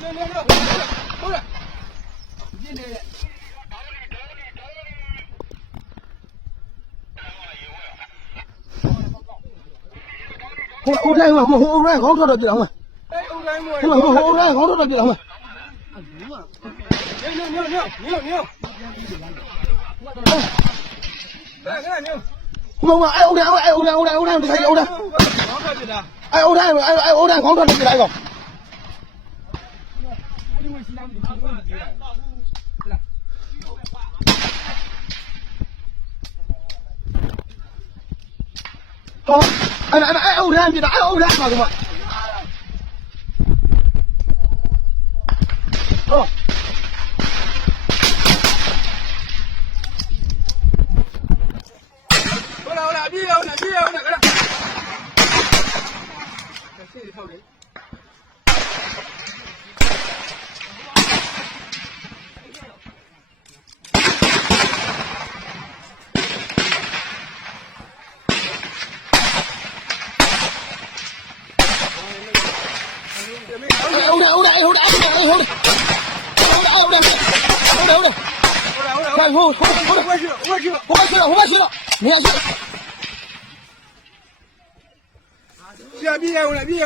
欧တိုင်းမှာဟိုတိုင်းခေါင်းထွက်တော့ကြည့်အောင်မအေး欧တိုင်းမို့ဟိုတိုင်းခေါင်းထွက်တော့ကြည့်အောင်မညောမမအဲ့欧တိုင်းဒီခိုင်း欧တိုင်းခေါင်းထွက်ပြတာအဲ့欧တိုင်းခေါင်းထွက်ပြလိုက်ကောင်ဟောအဲ့欧တိုင်းပြတာအဲ့欧တိုင်းပါကောင်မဟောပြေးအောင်ကလားဆေးထောက်တယ်你要去。别